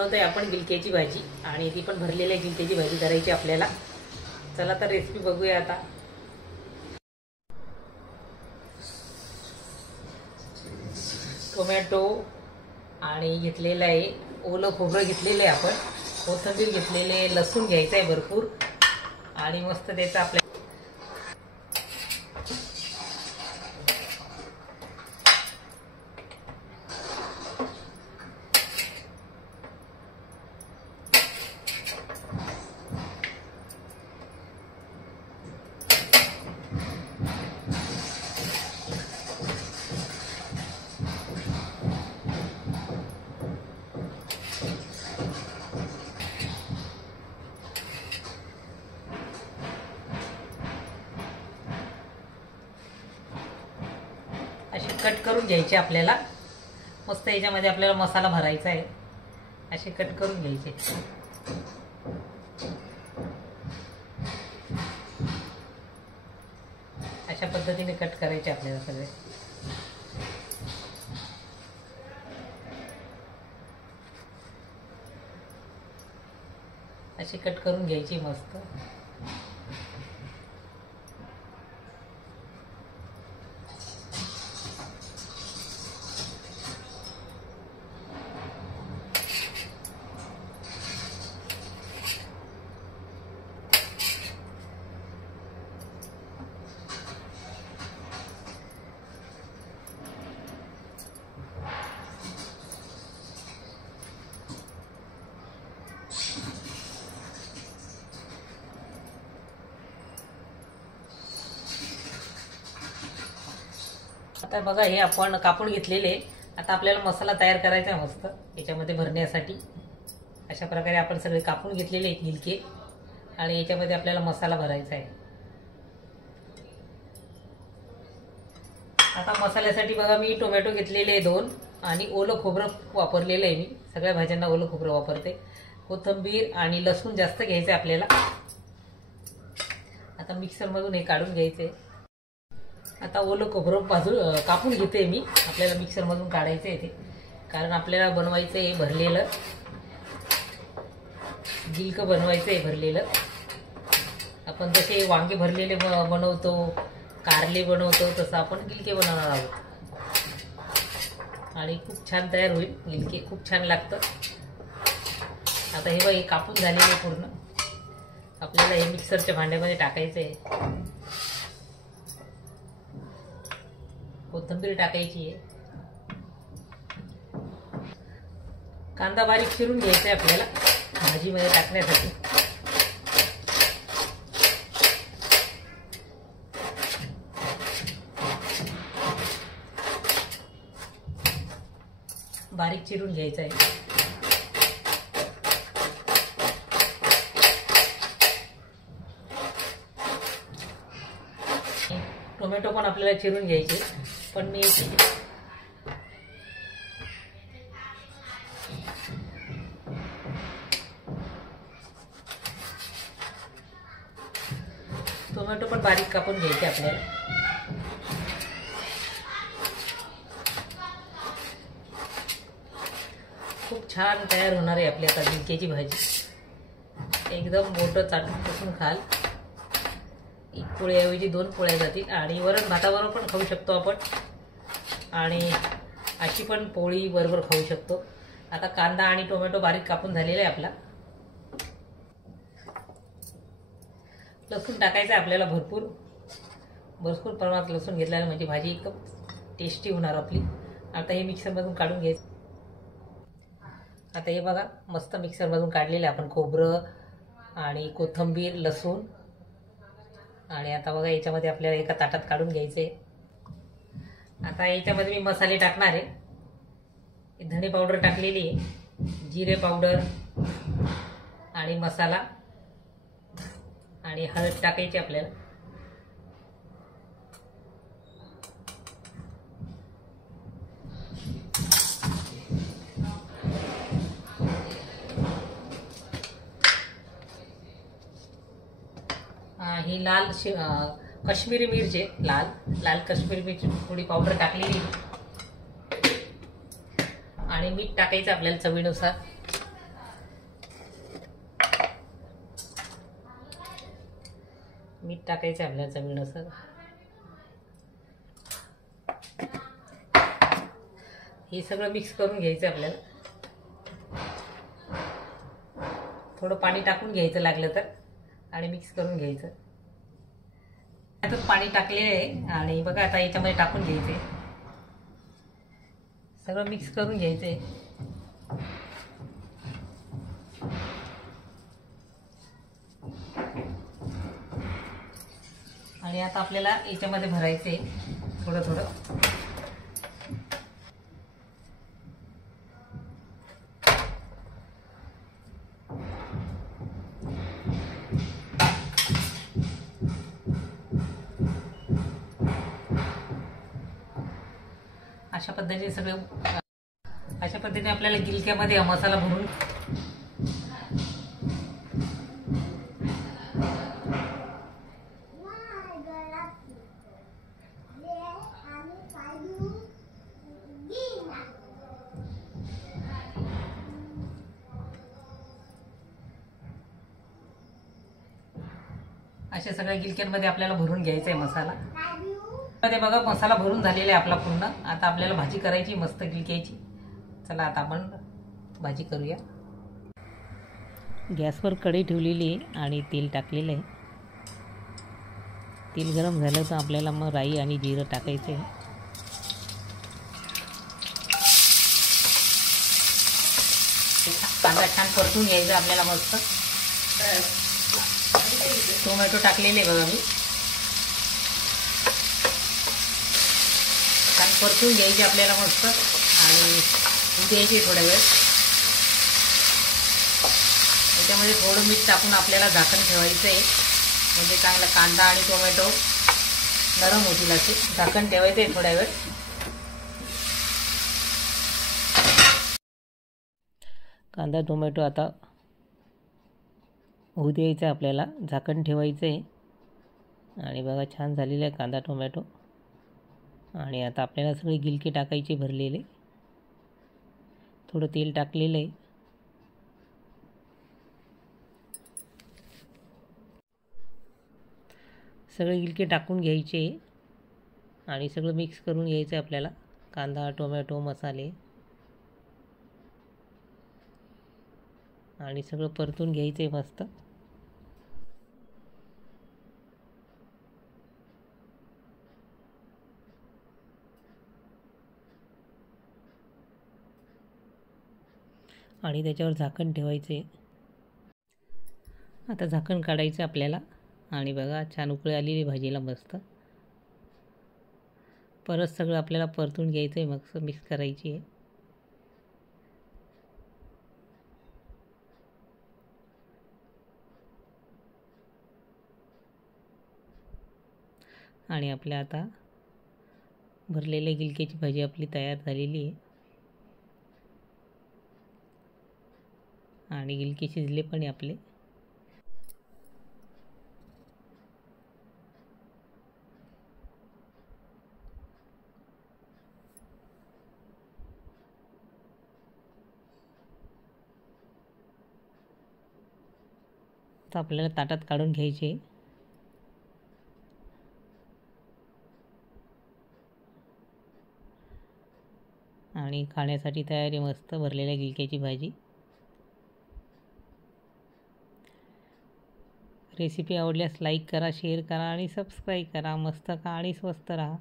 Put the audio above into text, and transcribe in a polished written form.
बनवतोय आपण गिलक्याची भाजी आणि ती पण भरलेल्या गिलक्याची भाजी करायची आपल्याला। चला तर रेसिपी बघूया आता। टोमॅटो आणि घेतलेलं आहे, ओलं खोबरं घेतलेलं आहे आपण, कोथिंबीर घेतलेले आहे, लसूण घ्यायचा आहे भरपूर आणि मस्त त्याचा आपल्या असे कट करून घ्यायचे आपल्याला। मस्त याच्यामध्ये आपल्याला मसाला भरायचा आहे, असे कट करून घ्यायचे। अशा पद्धतीने कट करायचे आपल्याला सगळे। असे कट करून घ्यायचे मस्त। आता बघा हे आपण कापून घेतलेले। आता आपल्याला मसाला तयार करायचा आहे मस्त याच्यामध्ये भरण्यासाठी। अशा प्रकारे आपण सगळे कापून घेतलेले आहेत गिलके आणि याच्यामध्ये आपल्याला मसाला भरायचा आहे। आता मसाल्यासाठी बघा मी टोमॅटो घेतलेले आहे 2 आणि ओलं खोबरं वापरलेलं आहे मी, सगळ्या भाज्यांना ओलं खोबरं वापरते। कोथिंबीर आणि लसूण जास्त घ्यायचं आहे आपल्याला। आता मिक्सर मधून हे काढून घ्यायचे। आता ओलं खोबरं कापून घेते मी, आपल्याला मिक्सर मधून काढायचं आहे ते, कारण आपल्याला बनवायचं आहे भरलेलं गिलक बनवायचं आहे भरलेलं। आपण जसे वांगे भरलेले बनवतो, कारले बनवतो, तसं आपण गिलके बनवणार आहोत आणि खूप छान तयार होईल गिलके, खूप छान लागतं। आता हे बघा हे कापून झालेले पूर्ण, आपल्याला हे मिक्सरच्या भांड्यामध्ये टाकायचं आहे। कोथिंबीर टाकायची आहे, कांदा बारीक चिरून घ्यायचा आहे आपल्याला भाजीमध्ये टाकण्यासाठी। बारीक चिरून घ्यायचा आहे। टोमॅटो पण आपल्याला चिरून घ्यायचे, पण मी टोमॅटो पण बारीक कापून घ्यायचे आपल्याला। खूप छान तयार होणार आहे आपली आता गिलक्याची भाजी, एकदम मोठं चाटून पुसून खाल। 1 पोळीऐवजी 2 पोळ्या जातील आणि वरण भाताबरोबर पण खाऊ शकतो आपण आणि अशी पण पोळी बरोबर खाऊ शकतो। आता कांदा आणि टोमॅटो बारीक कापून झालेला आहे आपला। लसूण टाकायचं आहे आपल्याला भरपूर प्रमाणात लसूण घेतल्याने म्हणजे भाजी एकदम टेस्टी होणार आपली। आता हे मिक्सर मधून काढून घ्यायचं। आता हे बघा मस्त मिक्सर मधून काढलेले आपण खोबरं आणि कोथिंबीर, लसूण आणि आता बघा याच्यामध्ये आपल्याला एका ताटात काढून घ्यायचे। आता याच्यामध्ये मी मसाले टाकणार आहे। धणे पावडर टाकलेली आहे, जिरे पावडर आणि मसाला आणि हळद टाकायची आपल्याला। ही लाल कश्मीरी मिरची, लाल लाल कश्मीरी मिरची थोडी पावडर टाकलेली आणि मीठ टाकायचं आपल्याला चवीनुसार। मीठ टाकायचं आपल्याला चवीनुसार. हे सगळं मिक्स करून घ्यायचं आपल्याला. थोडं पाणी टाकून घ्यायचं लागलं तर आणि मिक्स करून घ्यायचं. आता पाणी टाकलेलं आहे आणि बघा आता याच्यामध्ये टाकून घ्यायचे. सगळं मिक्स करून घ्यायचंय. आणि आता आपल्याला याच्यामध्ये भरायचे थोडं थोडं. अशा पद्धतीने आपल्याला गिलक्यामध्ये मसाला भरून अशा सगळ्या गिलक्यांमध्ये आपल्याला भरून घ्यायचा आहे मसाला. मध्ये बघा मसाला भरून झालेला आहे आपला पूर्ण. आता आपल्याला भाजी करायची मस्त गिलक्याची. चला आता आपण भाजी करूया. गॅसवर कढई ठेवलेली आहे आणि तेल टाकलेलं आहे. तेल गरम झालं तर आपल्याला मग राई आणि जिरं टाकायचं आहे. कांदा छान परतून घ्यायचा आपल्याला मस्त. टोमॅटो टाकलेले बघा मी. छान परतून घ्यायचे आपल्याला मस्त आणि द्यायचे थोड्या वेळ. त्याच्यामध्ये थोडं मीठ टाकून आपल्याला झाकण ठेवायचं आहे. म्हणजे चांगला कांदा आणि टोमॅटो नरम होतील असे झाकण ठेवायचं आहे थोड्या वेळ. कांदा टोमॅटो आता होऊ द्यायचं आपल्याला. झाकण ठेवायचं आहे. आणि बघा छान झालेला आहे कांदा टोमॅटो. आणि आता आपल्याला सगळे गिलके टाकायचे भरलेले. थोडं तेल टाकलेलं आहे. सगळे गिलके टाकून घ्यायचे आणि सगळं मिक्स करून घ्यायचं आपल्याला. कांदा टोमॅटो मसाले आणि सगळं परतून घ्यायचं आहे मस्त. आणि त्याच्यावर झाकण ठेवायचे. आता झाकण काढायचं आपल्याला. आणि बघा छान उकळी आलेली भाजीला मस्त. परत सगळं आपल्याला परतून घ्यायचं आहे मग मिक्स करायची आहे. आणि आपल्या आता भरलेल्या गिलक्याची भाजी आपली तयार झालेली आहे. आणि गिलके शिजले पण आहे आपले. आता आपल्याला ताटात काढून घ्यायचे. आणि खाण्यासाठी तयारी मस्त भरलेल्या गिलक्याची भाजी. रेसिपी आवडल्यास लाईक करा, शेअर करा आणि सबस्क्राईब करा. मस्त खा आणि स्वस्त राहा.